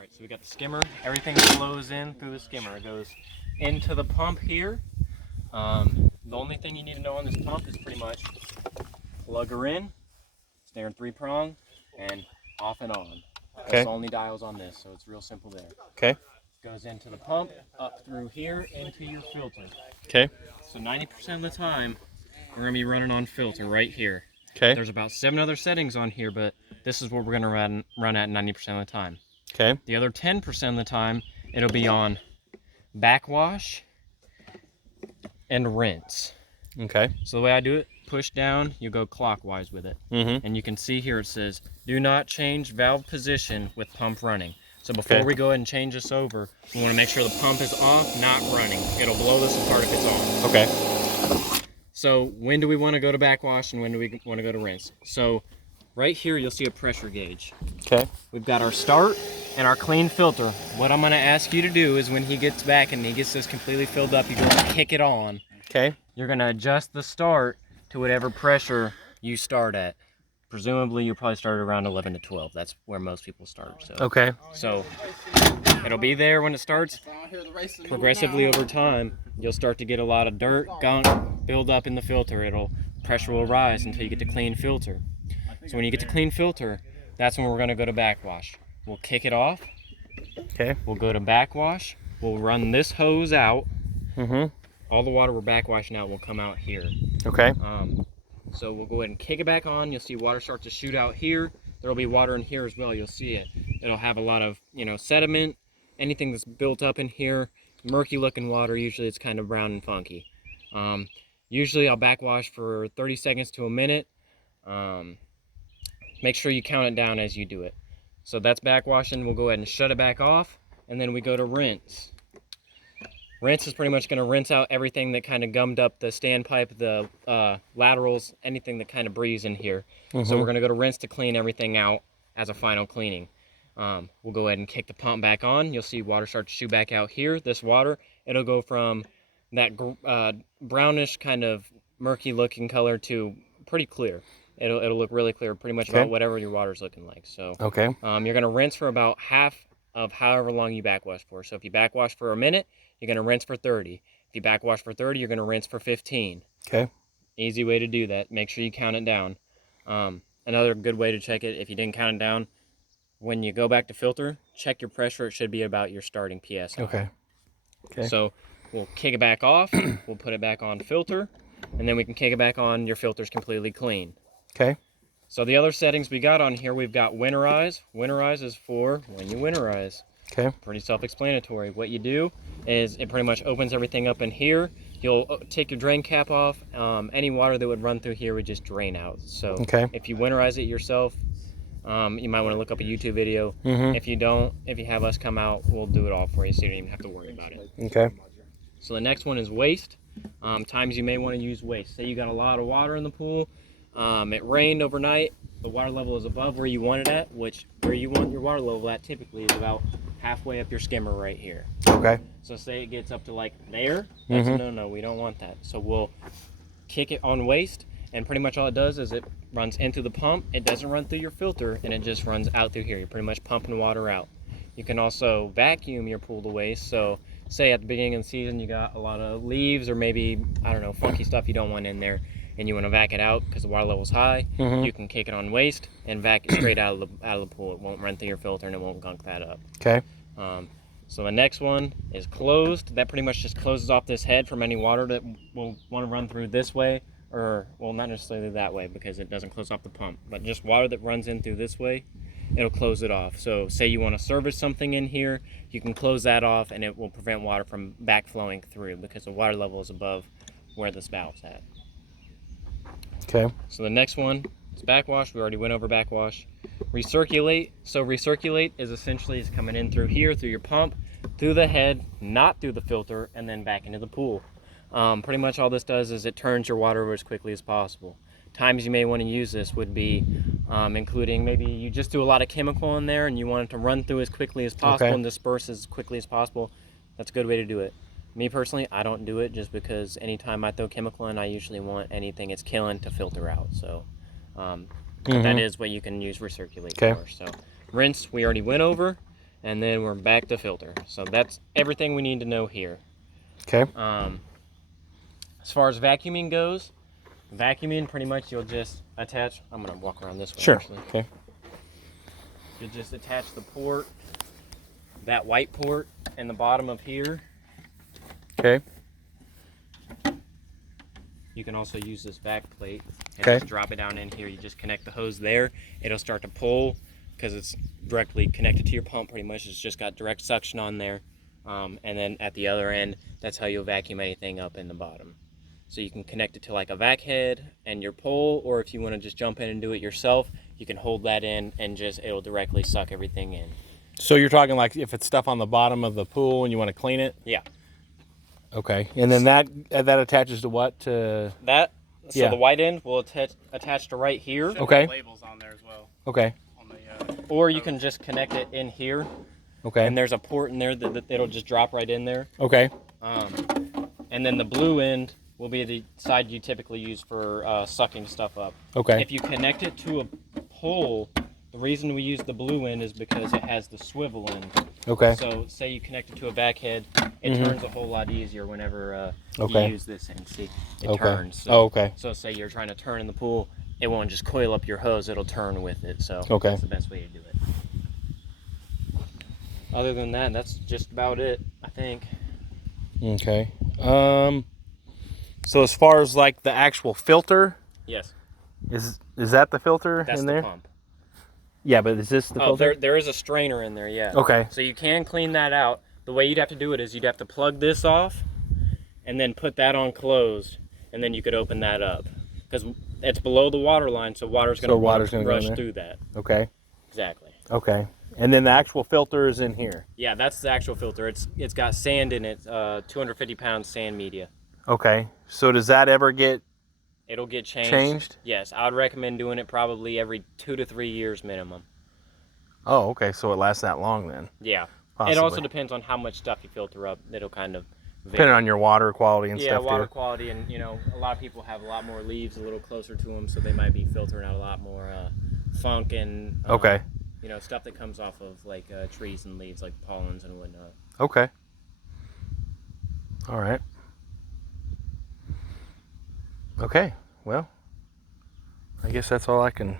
Alright, so we got the skimmer. Everything flows in through the skimmer. It goes into the pump here. The only thing you need to know on this pump is pretty much plug her in, standard 3-prong, and off and on. Okay. That's the only dials on this, so it's real simple there. Okay. Goes into the pump, up through here, into your filter. Okay. So 90% of the time, we're going to be running on filter right here. Okay. There's about 7 other settings on here, but this is what we're going to run at 90% of the time. Okay. The other 10% of the time, it'll be on backwash and rinse. Okay. So the way I do it, push down, you go clockwise with it. And you can see here it says, do not change valve position with pump running. So before we go ahead and change this over, we want to make sure the pump is off, not running. It'll blow this apart if it's on. Okay. So when do we want to go to backwash and when do we want to go to rinse? So right here you'll see a pressure gauge. Okay. We've got our start and our clean filter. What I'm going to ask you to do is when he gets back and he gets this completely filled up, you go and kick it on. Okay. You're going to adjust the start to whatever pressure you start at. Presumably you'll probably start around 11 to 12. That's where most people start. So. Okay. So it'll be there when it starts. Progressively over time, you'll start to get a lot of dirt, gunk, build up in the filter. Pressure will rise until you get to clean filter. So when you get to clean filter, that's when we're going to go to backwash. We'll kick it off. Okay. We'll go to backwash. We'll run this hose out. All the water we're backwashing out will come out here. Okay. So we'll go ahead and kick it back on. You'll see water start to shoot out here. There'll be water in here as well. You'll see it. It'll have a lot of, sediment, anything that's built up in here. Murky looking water. Usually it's kind of brown and funky. Usually I'll backwash for 30 seconds to a minute. Make sure you count it down as you do it. So that's backwashing. We'll go ahead and shut it back off, and then we go to rinse. Rinse is pretty much going to rinse out everything that kind of gummed up the standpipe, the laterals, anything that kind of breathes in here. So we're going to go to rinse to clean everything out as a final cleaning. We'll go ahead and kick the pump back on. You'll see water start to shoot back out here. This water, it'll go from that brownish kind of murky looking color to pretty clear. It'll look really clear, pretty much about whatever your water's looking like. So you're going to rinse for about half of however long you backwash for. So if you backwash for a minute, you're going to rinse for 30. If you backwash for 30, you're going to rinse for 15. Okay. Easy way to do that. Make sure you count it down. Another good way to check it, if you didn't count it down, when you go back to filter, check your pressure. It should be about your starting PSI. Okay. Okay. So we'll kick it back off. We'll put it back on filter, and then we can kick it back on. Your filter's completely clean. Okay. So the other settings we got on here, we've got winterize. Winterize is for when you winterize. Okay. Pretty self-explanatory. What you do is it pretty much opens everything up in here. You'll take your drain cap off. Any water that would run through here would just drain out. So if you winterize it yourself, you might want to look up a YouTube video. If you don't, if you have us come out, we'll do it all for you so you don't even have to worry about it. Okay. So the next one is waste. Times you may want to use waste. Say you got a lot of water in the pool. It rained overnight. The water level is above where you want it at, which where you want your water level at typically is about halfway up your skimmer right here. Okay. So say it gets up to like there, that's no, we don't want that. So we'll kick it on waste, and pretty much all it does is it runs into the pump. It doesn't run through your filter, and it just runs out through here. You're pretty much pumping water out. You can also vacuum your pool to waste. So say at the beginning of the season you got a lot of leaves or maybe, I don't know, funky stuff you don't want in there, and you want to vac it out because the water level is high, you can kick it on waste and vac it straight out of the pool. It won't run through your filter and it won't gunk that up. Okay. So the next one is closed. That pretty much just closes off this head from any water that will want to run through this way, or well, not necessarily that way because it doesn't close off the pump, but just water that runs in through this way, it'll close it off. So say you want to service something in here, you can close that off and it will prevent water from backflowing through because the water level is above where this valve's at. Okay. So the next one is backwash. We already went over backwash. Recirculate. So recirculate is essentially coming in through here, through your pump, through the head, not through the filter, and then back into the pool. Pretty much all this does is it turns your water over as quickly as possible. Times you may want to use this would be including maybe you just do a lot of chemical in there and you want it to run through as quickly as possible and disperse as quickly as possible. That's a good way to do it. Me personally, I don't do it just because anytime I throw chemical in, I usually want anything it's killing to filter out. So that is what you can use recirculate for. So rinse, we already went over. and then we're back to filter. So that's everything we need to know here. Okay. As far as vacuuming goes, vacuuming pretty much you'll just attach. I'm gonna walk around this way. Sure. Actually. Okay. You just attach the port, that white port, in the bottom of here. Okay. You can also use this back plate and Okay. just drop it down in here. You just connect the hose there. It'll start to pull because it's directly connected to your pump pretty much. It's just got direct suction on there. And then at the other end, that's how you'll vacuum anything up in the bottom. So you can connect it to like a vac head and your pole, or if you want to just jump in and do it yourself, you can hold that in and just it'll directly suck everything in. So you're talking like if it's stuff on the bottom of the pool and you want to clean it? Yeah. Okay. And then that attaches to what? To That, so Yeah. the white end will attach to right here. Should Okay. have labels on there as well. Okay. On the, Or you can just connect it in here. Okay. And there's a port in there that it'll just drop right in there. Okay. And then the blue end will be the side you typically use for sucking stuff up. Okay. If you connect it to a pole, the reason we use the blue end is because it has the swivel end. Okay. So say you connect it to a back head, it turns a whole lot easier whenever Okay. you use this end. See, it Okay. turns. So, Oh, okay. So say you're trying to turn in the pool, it won't just coil up your hose, it'll turn with it. So Okay. that's the best way to do it. Other than that, that's just about it, I think. Okay. So as far as like the actual filter, Yes, is that the filter that's in the there? pump. Yeah, but is this the Oh, filter? there is a strainer in there, yeah. Okay. So you can clean that out. The way you'd have to do it is you'd have to plug this off and then put that on closed, and then you could open that up. Because it's below the water line, so water's going to go rush in there? through that. Okay. Exactly. Okay. And then the actual filter is in here. Yeah, that's the actual filter. It's got sand in it, 250 pounds sand media. Okay. So does that ever get It'll get changed? Yes, I would recommend doing it probably every 2 to 3 years minimum. Oh, okay. So it lasts that long then. Yeah. Possibly. It also depends on how much stuff you filter up. It'll kind of vary. Depending on your water quality and Yeah, stuff water too. quality, and a lot of people have a lot more leaves a little closer to them, so they might be filtering out a lot more funk and Okay. Stuff that comes off of like trees and leaves, like pollens and whatnot. Okay. All right. Okay. Well, I guess that's all I can